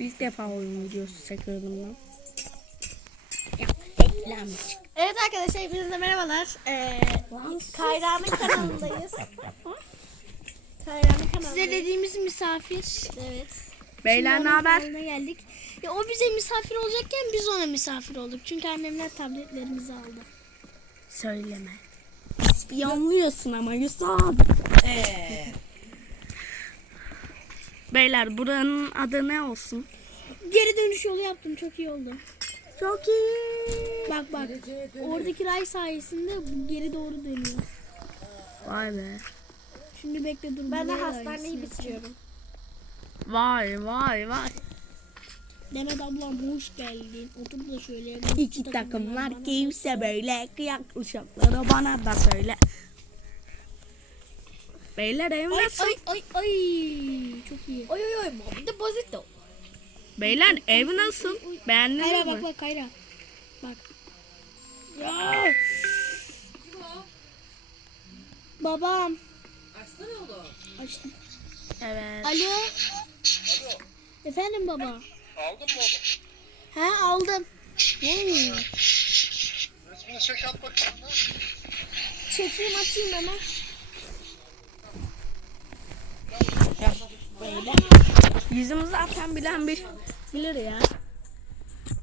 İlk defa oyun videosu çık. Evet arkadaşlar hepinize merhabalar. Ee, Kayra'nın kanalındayız. Kayra'nın kanalındayız. Size dediğimiz misafir. Evet. Beyler ne haber? geldik. Ya o bize misafir olacakken biz ona misafir olduk. Çünkü annemler tabletlerimizi aldı. Söyleme. İspiyonluyorsun ama Yusuf. Beyler buranın adı ne olsun? Geri dönüş yolu yaptım. Çok iyi oldu. Çok iyi. Bak bak. Oradaki ray sayesinde bu geri doğru dönüyor. Vay be. Şimdi bekle dur. Ben de hastaneyi bitiriyorum. Vay vay vay. Demet ablam hoş geldin. Otur da şöyle. İki takımlar kimse böyle kıyak uşakları bana da söyle. Beyler ev Ay nasıl? ay ay ay. Çok iyi. Oy oy oy mobi deposito. Beyler ev nasıl? Beğendiniz Kayra mi? bak bak Kayra. Bak. Ya. Babam. Açtım. Evet. Alo. Efendim baba. Aldın mı oğlum? Ha aldım. Hmm. Resmini çek at bakayım. lan. Çekeyim atayım hemen. Yüzümü zaten bilen bir bilir ya.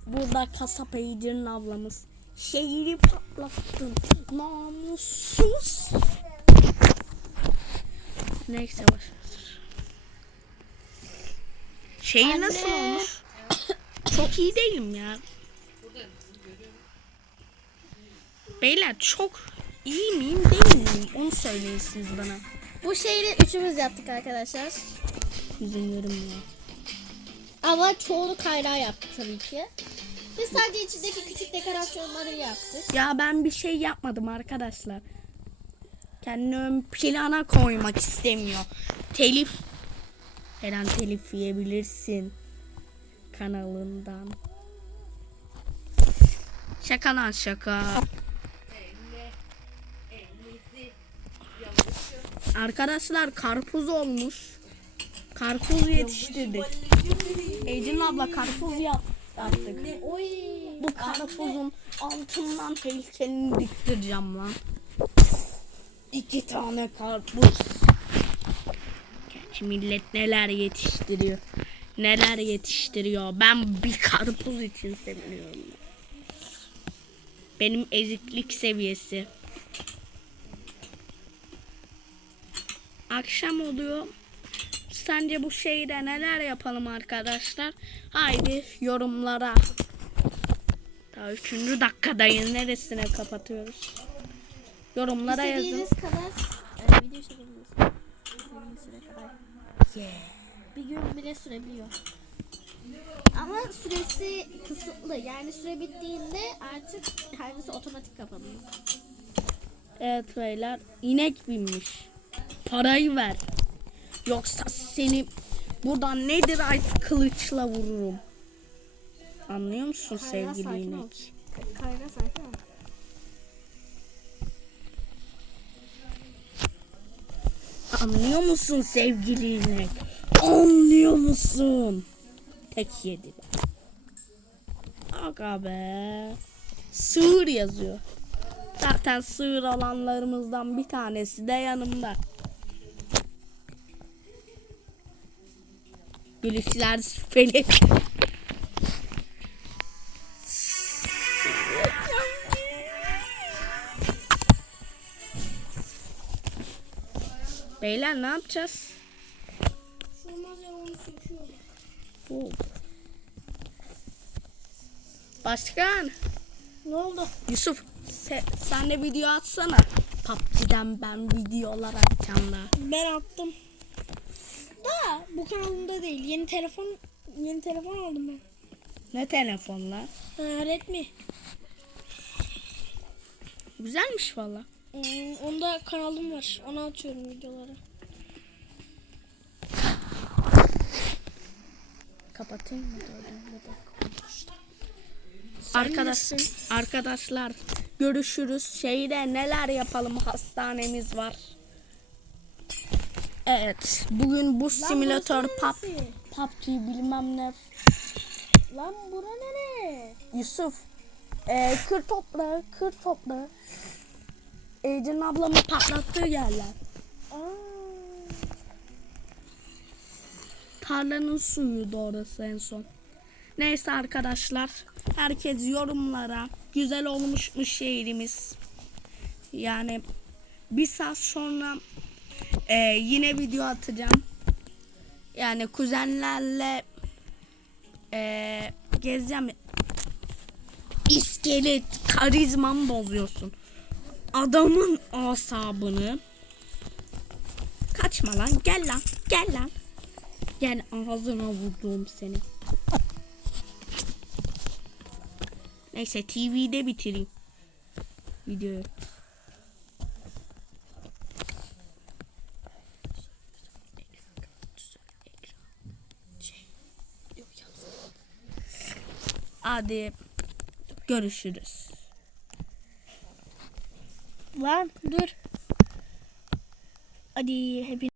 Burada kasap Eğdir'in ablamız. Şehri patlattın. Namussuz. Neyse boş. ver. Şehir nasıl olmuş? çok iyi değilim ya. Beyler çok iyi miyim değil miyim? Onu söyleyin siz bana. Bu şehri üçümüz yaptık arkadaşlar. Üzülüyorum ya. Ama çoğunu Kayra yaptı tabii ki. Biz sadece içindeki küçük dekorasyonları yaptık. Ya ben bir şey yapmadım arkadaşlar. Kendini ön plana koymak istemiyor. Telif. Her an telif yiyebilirsin. Kanalından. Şaka lan şaka. Arkadaşlar karpuz olmuş. Karpuz yetiştirdik. Ecin abla karpuz yap- yaptık. Oy. Bu karpuzun altından heykelini diktireceğim lan. İki tane karpuz. Millet neler yetiştiriyor. Neler yetiştiriyor. Ben bir karpuz için seviniyorum. Benim eziklik seviyesi. Akşam oluyor. Sence bu şeyde neler yapalım arkadaşlar? Haydi yorumlara. Daha üçüncü dakikadayız. Neresine kapatıyoruz? Yorumlara yazın. Kadar e, video çekebiliriz. İstediğiniz süre kadar. Bir gün bile sürebiliyor. Ama süresi kısıtlı. Yani süre bittiğinde artık kendisi otomatik kapanıyor. Evet beyler. inek binmiş. Parayı ver. Yoksa seni buradan nedir artık kılıçla vururum. Anlıyor musun Kayra sevgili inek? Ka- Kayra sakin ol. Anlıyor musun sevgili inek? Anlıyor musun? Tek yedi. Aga be. Sığır yazıyor. Zaten sığır alanlarımızdan bir tanesi de yanımda. Gülüşler şüpheli. Beyler ne yapacağız? Başkan. Ne oldu? Yusuf se- sen de video atsana. PUBG'den ben videolar atacağım da. Ben attım. Da bu kanalımda değil. Yeni telefon yeni telefon aldım ben. Ne telefonla? Ha, Redmi. Güzelmiş valla. Hmm, onda kanalım var. Ona atıyorum videoları. Kapatayım mı? Arkadaş, arkadaşlar görüşürüz. Şeyde neler yapalım hastanemiz var. Evet bugün bu simülatör pub PUBG bilmem ne. Lan bura nere? Yusuf. E, kır topla, kır topla. Ecin ablamı patlattığı yerler. Aa. Tarlanın suyu orası en son. Neyse arkadaşlar. Herkes yorumlara. Güzel olmuş mu şehrimiz? Yani bir saat sonra e, yine video atacağım. Yani kuzenlerle e, gezeceğim. İskelet karizmamı bozuyorsun. Adamın asabını. Kaçma lan gel lan gel lan. Gel ağzına vurduğum seni. Neyse TV'de bitireyim. Videoyu. Hadi görüşürüz. Lan dur. Hadi hepiniz